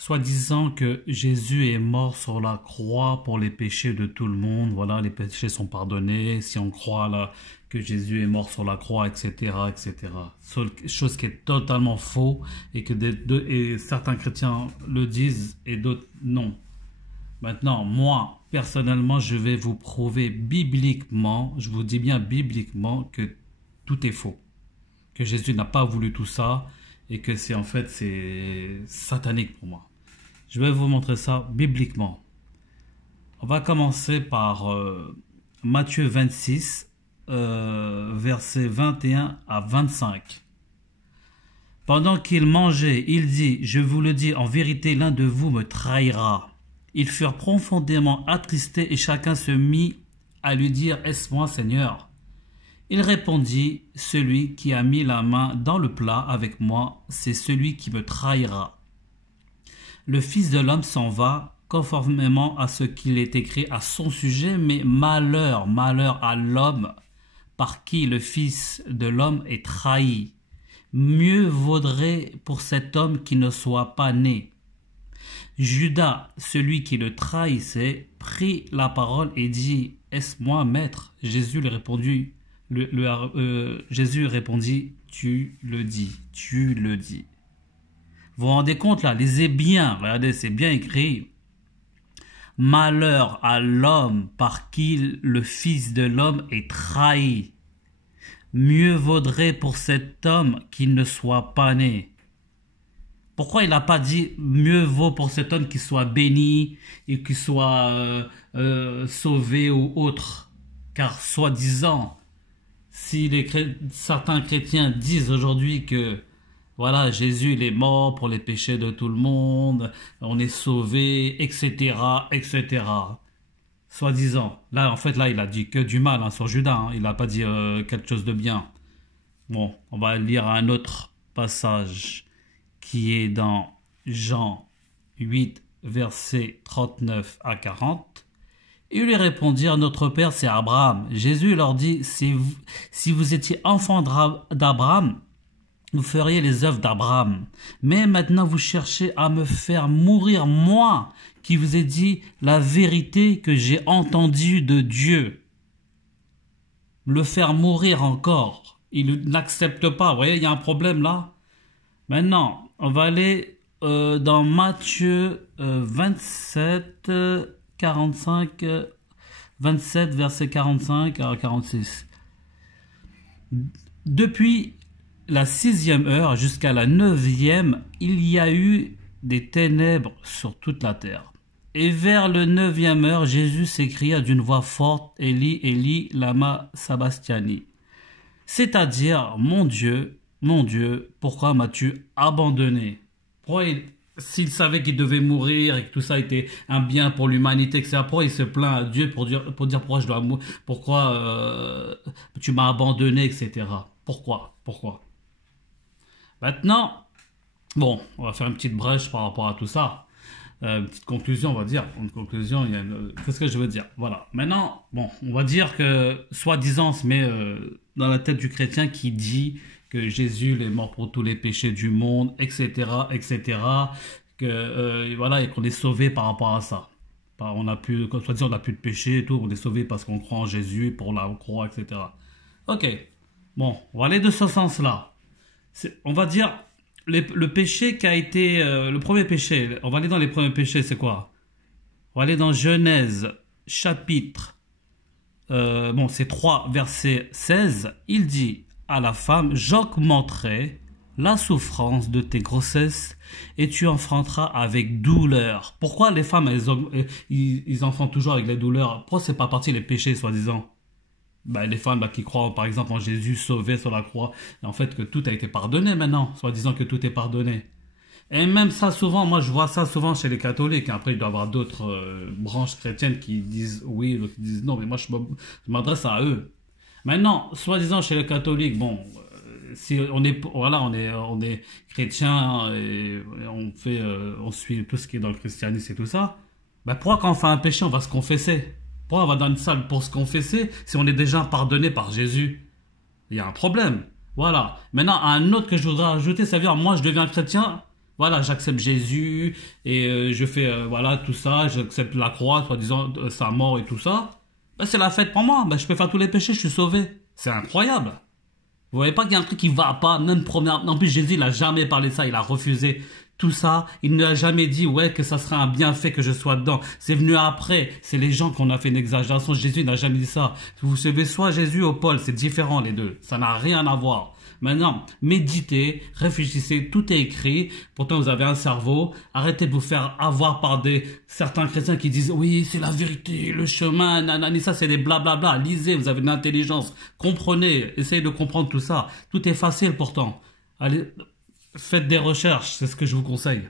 Soi-disant que Jésus est mort sur la croix pour les péchés de tout le monde, voilà, les péchés sont pardonnés, si on croit là que Jésus est mort sur la croix, etc., etc. Chose qui est totalement faux et que et certains chrétiens le disent et d'autres non. Maintenant, moi, personnellement, je vais vous prouver bibliquement, je vous dis bien bibliquement, que tout est faux. Que Jésus n'a pas voulu tout ça et que c'est en fait c'est satanique pour moi. Je vais vous montrer ça bibliquement. On va commencer par Matthieu 26, versets 21 à 25. Pendant qu'il mangeait, il dit, je vous le dis, en vérité, l'un de vous me trahira. Ils furent profondément attristés et chacun se mit à lui dire, est-ce moi, Seigneur? Il répondit, celui qui a mis la main dans le plat avec moi, c'est celui qui me trahira. Le Fils de l'homme s'en va, conformément à ce qu'il est écrit à son sujet, mais malheur, malheur à l'homme par qui le Fils de l'homme est trahi. Mieux vaudrait pour cet homme qui ne soit pas né. Judas, celui qui le trahissait, prit la parole et dit, est-ce moi, maître? Jésus lui répondit, Jésus répondit, tu le dis, tu le dis. Vous vous rendez compte là, lisez bien, regardez, c'est bien écrit. Malheur à l'homme par qui le Fils de l'homme est trahi. Mieux vaudrait pour cet homme qu'il ne soit pas né. Pourquoi il n'a pas dit mieux vaut pour cet homme qu'il soit béni et qu'il soit sauvé ou autre? Car soi-disant, si certains chrétiens disent aujourd'hui que voilà, Jésus il est mort pour les péchés de tout le monde, on est sauvé, etc., etc. Soi-disant. Là, en fait, là, il a dit que du mal sur Judas. Hein. Il n'a pas dit quelque chose de bien. Bon, on va lire un autre passage qui est dans Jean 8, versets 39 à 40. Ils lui répondirent, notre Père, c'est Abraham. Jésus leur dit, si vous étiez enfant d'Abraham, vous feriez les œuvres d'Abraham. Mais maintenant, vous cherchez à me faire mourir, moi, qui vous ai dit la vérité que j'ai entendue de Dieu. Le faire mourir encore. Il n'accepte pas. Vous voyez, il y a un problème là. Maintenant, on va aller dans Matthieu 27, 45, 27, verset 45 à 46. Depuis la 6e heure jusqu'à la 9e, il y a eu des ténèbres sur toute la terre. Et vers le 9e heure, Jésus s'écria d'une voix forte, Eli, Eli, lama sabachthani. C'est-à-dire, mon Dieu, pourquoi m'as-tu abandonné? S'il savait qu'il devait mourir et que tout ça était un bien pour l'humanité, etc., pourquoi il se plaint à Dieu pour dire pourquoi je dois mourir, pourquoi tu m'as abandonné, etc. Pourquoi? Maintenant, bon, on va faire une petite brèche par rapport à tout ça. Une petite conclusion, on va dire. Une conclusion, qu'est-ce que je veux dire? Voilà. Maintenant, bon, on va dire que, soi-disant, on se met dans la tête du chrétien qui dit que Jésus est mort pour tous les péchés du monde, etc., etc., que, voilà, et qu'on est sauvé par rapport à ça. On n'a plus, comme soi-disant, on n'a plus de péché et tout, on est sauvé parce qu'on croit en Jésus, pour la croix, etc. Ok. Bon, on va aller de ce sens-là. On va dire, le péché qui a été... le premier péché, on va aller dans les premiers péchés, c'est quoi? On va aller dans Genèse, chapitre... c'est 3, verset 16. Il dit à la femme, j'augmenterai la souffrance de tes grossesses et tu enfanteras avec douleur. Pourquoi les femmes, ils enfantent toujours avec les douleurs? Pourquoi c'est pas parti les péchés, soi-disant? Les femmes qui croient par exemple en Jésus sauvé sur la croix, et en fait que tout a été pardonné maintenant, soi-disant que tout est pardonné. Et même ça souvent, moi je vois ça souvent chez les catholiques, après il doit y avoir d'autres branches chrétiennes qui disent oui, d'autres qui disent non, mais moi je m'adresse à eux. Maintenant, soi-disant chez les catholiques, bon, si on est, voilà, on est chrétien et on suit tout ce qui est dans le christianisme et tout ça, pourquoi quand on fait un péché on va se confesser? Pourquoi on va dans une salle pour se confesser si on est déjà pardonné par Jésus? Il y a un problème. Voilà. Maintenant, un autre que je voudrais ajouter, ça veut dire, moi, je deviens chrétien. voilà, j'accepte Jésus et je fais voilà tout ça, j'accepte la croix, soi-disant sa mort et tout ça. Ben, c'est la fête pour moi. Ben, je peux faire tous les péchés, je suis sauvé. C'est incroyable. Vous voyez pas qu'il y a un truc qui va pas, même première. En plus, Jésus, il a jamais parlé de ça, il a refusé tout ça. Il ne a jamais dit, ouais, que ça serait un bienfait que je sois dedans. C'est venu après. C'est les gens qu'on a fait une exagération. Jésus n'a jamais dit ça. Vous savez, soit Jésus ou Paul, c'est différent les deux. Ça n'a rien à voir. Maintenant, méditez, réfléchissez, tout est écrit. Pourtant, vous avez un cerveau. Arrêtez de vous faire avoir par certains chrétiens qui disent oui, c'est la vérité, le chemin, nanani, ça c'est des blablabla. Lisez, vous avez de l'intelligence. Comprenez, essayez de comprendre tout ça. Tout est facile pourtant. Allez, faites des recherches, c'est ce que je vous conseille.